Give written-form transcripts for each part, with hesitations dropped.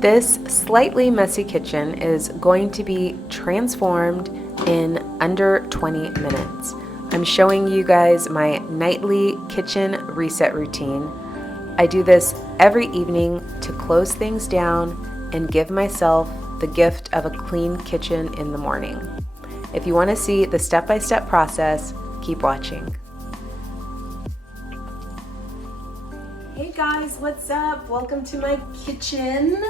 This slightly messy kitchen is going to be transformed in under 20 minutes. I'm showing you guys my nightly kitchen reset routine. I do this every evening to close things down and give myself the gift of a clean kitchen in the morning. If you want to see the step-by-step process, keep watching. Hey guys, what's up? Welcome to my kitchen.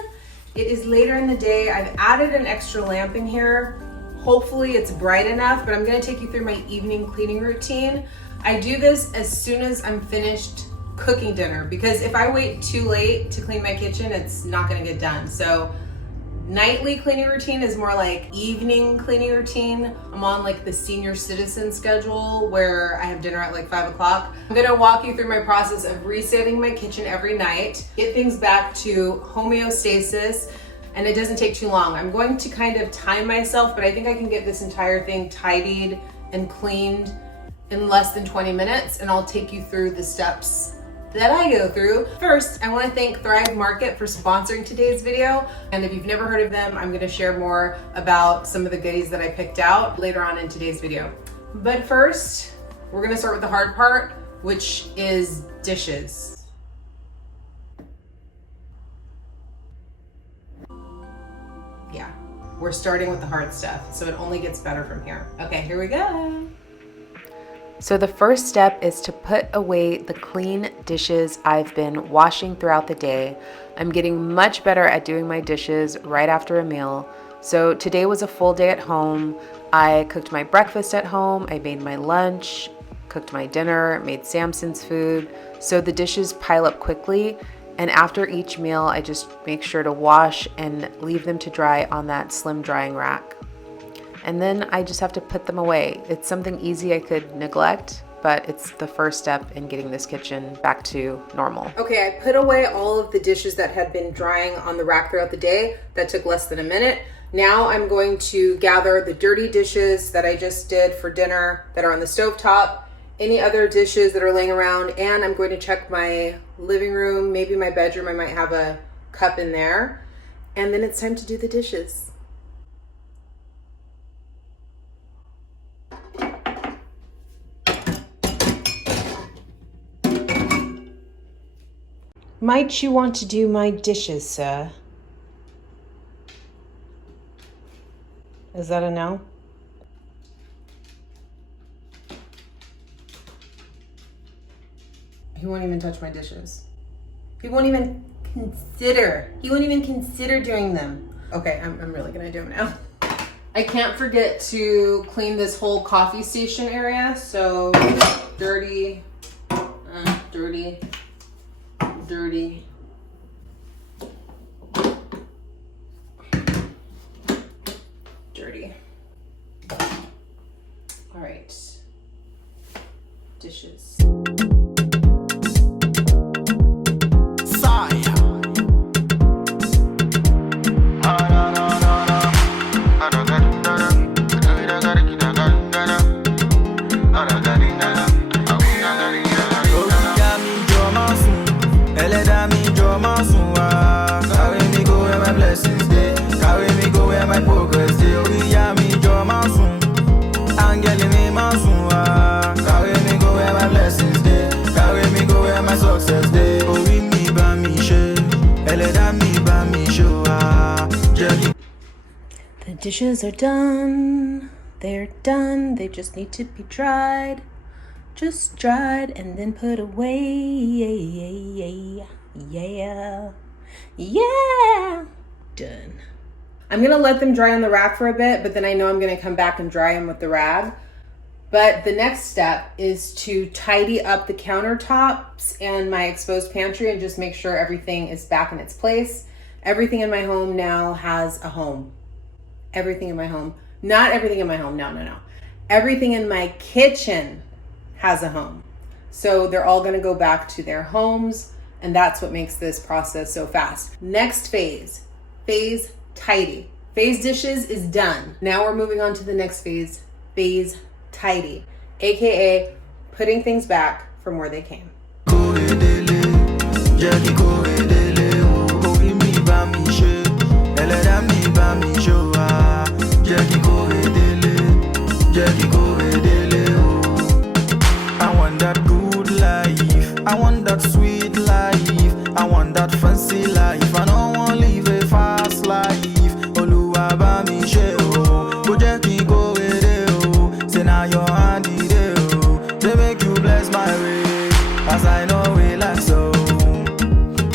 It is later in the day. I've added an extra lamp in here. Hopefully it's bright enough, but I'm gonna take you through my evening cleaning routine. I do this as soon as I'm finished cooking dinner, because if I wait too late to clean my kitchen, it's not gonna get done. So nightly cleaning routine is more like evening cleaning routine. I'm on like the senior citizen schedule where I have dinner at like 5 o'clock. I'm gonna walk you through my process of resetting my kitchen every night, get things back to homeostasis, and it doesn't take too long. I'm going to kind of time myself, but I think I can get this entire thing tidied and cleaned in less than 20 minutes, and I'll take you through the steps that I go through. First, I want to thank Thrive Market for sponsoring today's video. And if you've never heard of them, I'm going to share more about some of the goodies that I picked out later on in today's video. But first, we're going to start with the hard part, which is dishes. Yeah, we're starting with the hard stuff, so it only gets better from here. Okay, here we go. So the first step is to put away the clean dishes I've been washing throughout the day. I'm getting much better at doing my dishes right after a meal. So today was a full day at home. I cooked my breakfast at home, I made my lunch, cooked my dinner, made Samson's food. So the dishes pile up quickly, and after each meal, I just make sure to wash and leave them to dry on that slim drying rack. And then I just have to put them away. It's something easy I could neglect, but it's the first step in getting this kitchen back to normal. Okay, I put away all of the dishes that had been drying on the rack throughout the day. That took less than a minute. Now I'm going to gather the dirty dishes that I just did for dinner that are on the stovetop, any other dishes that are laying around, and I'm going to check my living room, maybe my bedroom. I might have a cup in there. And then it's time to do the dishes. Might you want to do my dishes, sir? Is that a no? He won't even touch my dishes. He won't even consider. He won't even consider doing them. Okay, I'm really gonna do them now. I can't forget to clean this whole coffee station area. So dirty, dirty. Dirty. Dirty. All right. Dishes. The dishes are done. They're done. They just need to be dried. Just dried and then put away. Yeah. Done. I'm gonna let them dry on the rack for a bit, but then I know I'm gonna come back and dry them with the rag. But the next step is to tidy up the countertops and my exposed pantry and just make sure everything is back in its place. Everything in my home now has a home. Everything in my home. Not everything in my home, no. Everything in my kitchen has a home. So they're all gonna go back to their homes, and that's what makes this process so fast. Next phase tidy. Phase dishes is done. Now we're moving on to the next phase tidy, aka putting things back from where they came. Jackie, want that fancy life. I don't want live a fast life. Oluwa ba mi ṣe o, go jẹ́ kí n go were o. Say na your hand it o, say make you bless my way, as I know we like so.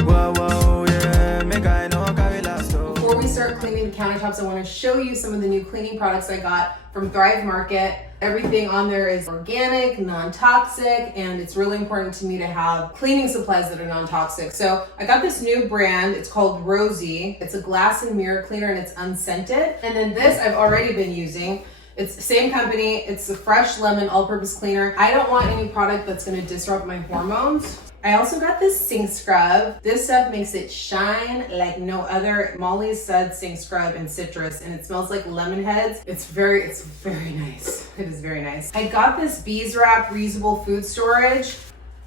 Whoa, whoa, yeah, make I know carry last so. Before we start cleaning the countertops, I want to show you some of the new cleaning products I got from Thrive Market. Everything on there is organic, non-toxic, and it's really important to me to have cleaning supplies that are non-toxic. So I got this new brand, it's called Rosie. It's a glass and mirror cleaner and it's unscented. And then this I've already been using. It's the same company, it's the Fresh Lemon All-Purpose Cleaner. I don't want any product that's gonna disrupt my hormones. I also got this sink scrub. This stuff makes it shine like no other. Molly Suds sink scrub and citrus, and it smells like lemon heads. It's very nice. It is very nice. I got this bees wrap reusable food storage.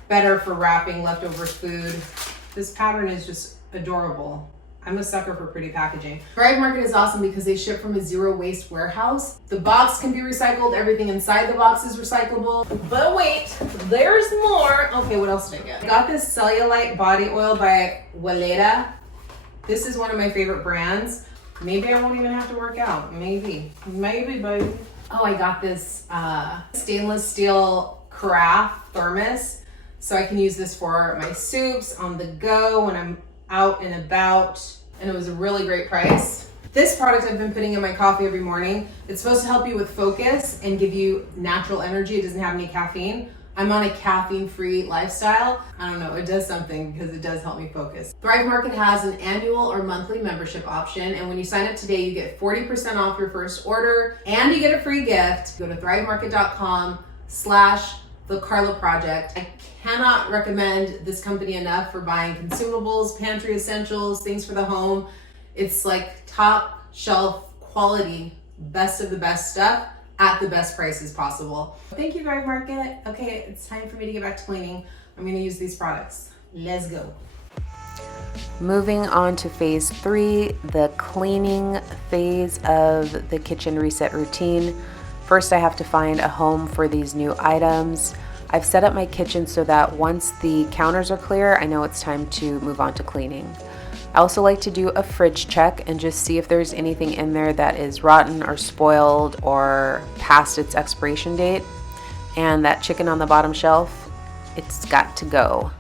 Better for wrapping leftover food. This pattern is just adorable. I'm a sucker for pretty packaging. Thrive Market is awesome because they ship from a zero waste warehouse. The box can be recycled. Everything inside the box is recyclable. But wait, there's more. Okay, what else did I get? I got this cellulite body oil by Waleda. This is one of my favorite brands. Maybe I won't even have to work out. Maybe, baby. Oh, I got this stainless steel carafe thermos. So I can use this for my soups on the go when I'm out and about, and it was a really great price. This product I've been putting in my coffee every morning. It's supposed to help you with focus and give you natural energy. It doesn't have any caffeine. I'm on a caffeine-free lifestyle. I don't know, it does something because it does help me focus. Thrive Market has an annual or monthly membership option, and when you sign up today, you get 40% off your first order, and you get a free gift. Go to thrivemarket.com/The Carla Project. I cannot recommend this company enough for buying consumables, pantry essentials, things for the home. It's like top shelf quality, best of the best stuff at the best prices possible. Thank you, Thrive Market. Okay, it's time for me to get back to cleaning. I'm gonna use these products. Let's go. Moving on to phase 3, the cleaning phase of the kitchen reset routine. First, I have to find a home for these new items. I've set up my kitchen so that once the counters are clear, I know it's time to move on to cleaning. I also like to do a fridge check and just see if there's anything in there that is rotten or spoiled or past its expiration date. And that chicken on the bottom shelf, it's got to go.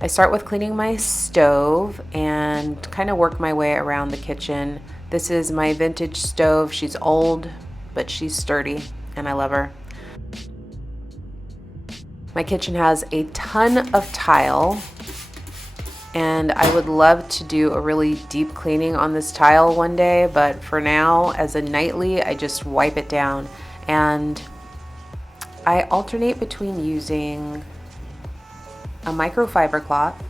I start with cleaning my stove and kind of work my way around the kitchen. This is my vintage stove. She's old, but she's sturdy, and I love her. My kitchen has a ton of tile, and I would love to do a really deep cleaning on this tile one day, but for now, as a nightly, I just wipe it down. And I alternate between using a microfiber cloth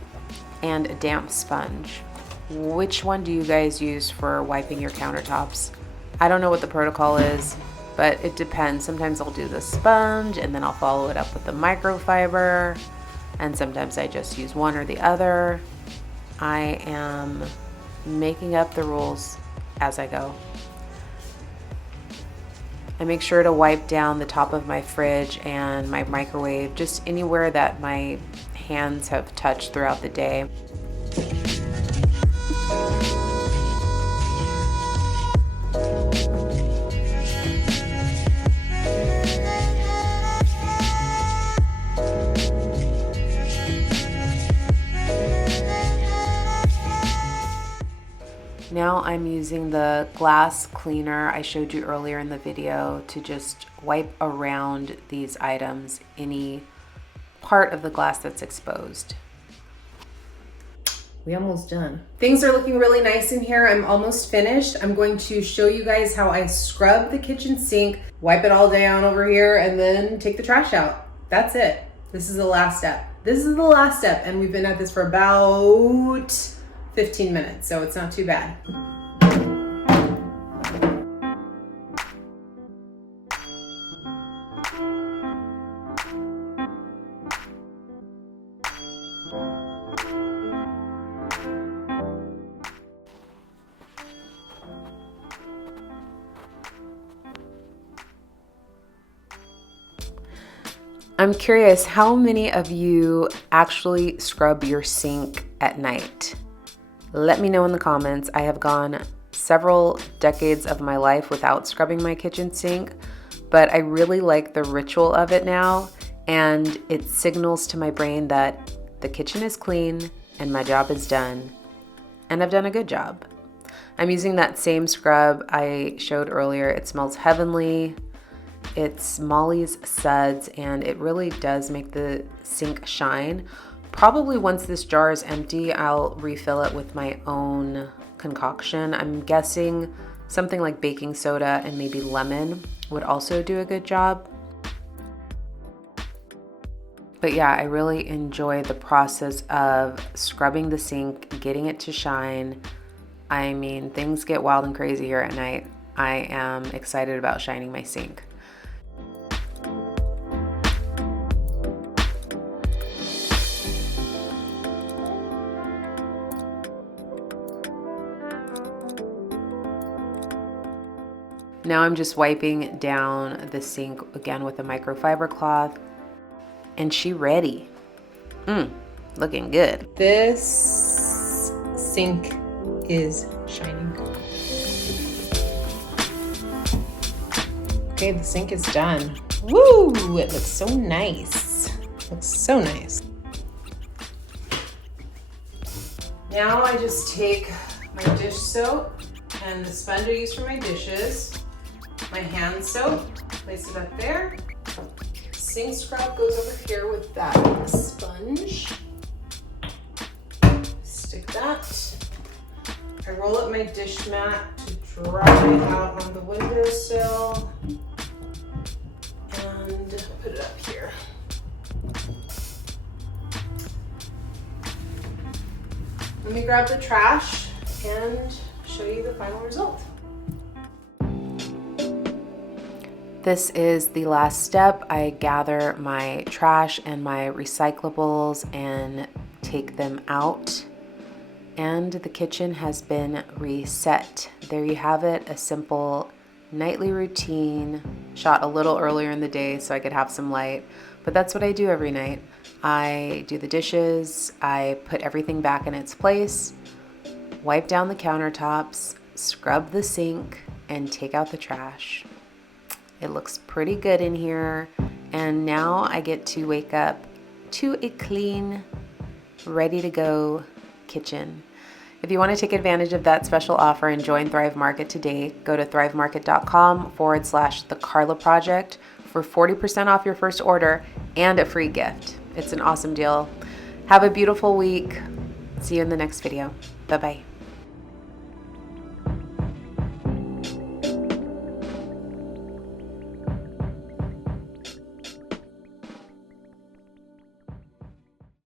and a damp sponge. Which one do you guys use for wiping your countertops? I don't know what the protocol is, but it depends. Sometimes I'll do the sponge and then I'll follow it up with the microfiber, and sometimes I just use one or the other. I am making up the rules as I go. I make sure to wipe down the top of my fridge and my microwave, just anywhere that my hands have touched throughout the day. Now I'm using the glass cleaner I showed you earlier in the video to just wipe around these items, any part of the glass that's exposed. We almost done. Things are looking really nice in here. I'm almost finished. I'm going to show you guys how I scrub the kitchen sink, wipe it all down over here, and then take the trash out. That's it. This is the last step. This is the last step, and we've been at this for about 15 minutes, so it's not too bad. I'm curious, how many of you actually scrub your sink at night? Let me know in the comments. I have gone several decades of my life without scrubbing my kitchen sink, but I really like the ritual of it now, and it signals to my brain that the kitchen is clean and my job is done, and I've done a good job. I'm using that same scrub I showed earlier. It smells heavenly. It's Molly's Suds, and it really does make the sink shine. Probably once this jar is empty, I'll refill it with my own concoction. I'm guessing something like baking soda and maybe lemon would also do a good job. But yeah, I really enjoy the process of scrubbing the sink, getting it to shine. I mean, things get wild and crazy here at night. I am excited about shining my sink. Now I'm just wiping down the sink again with a microfiber cloth, and she ready. Looking good. This sink is shining. Okay, the sink is done. Woo! It looks so nice. Looks so nice. Now I just take my dish soap and the sponge I use for my dishes, my hand soap, place it up there. Sink scrub goes over here with that sponge. Stick that. I roll up my dish mat to dry it out on the windowsill and put it up here. Let me grab the trash and show you the final result. This is the last step. I gather my trash and my recyclables and take them out. And the kitchen has been reset. There you have it, a simple nightly routine, shot a little earlier in the day so I could have some light. But that's what I do every night. I do the dishes, I put everything back in its place, wipe down the countertops, scrub the sink, and take out the trash. It looks pretty good in here, and now I get to wake up to a clean, ready to go kitchen. If you want to take advantage of that special offer and join Thrive Market today, go to thrivemarket.com/The Carla Project for 40% off your first order and a free gift. It's an awesome deal. Have a beautiful week. See you in the next video. Bye-bye.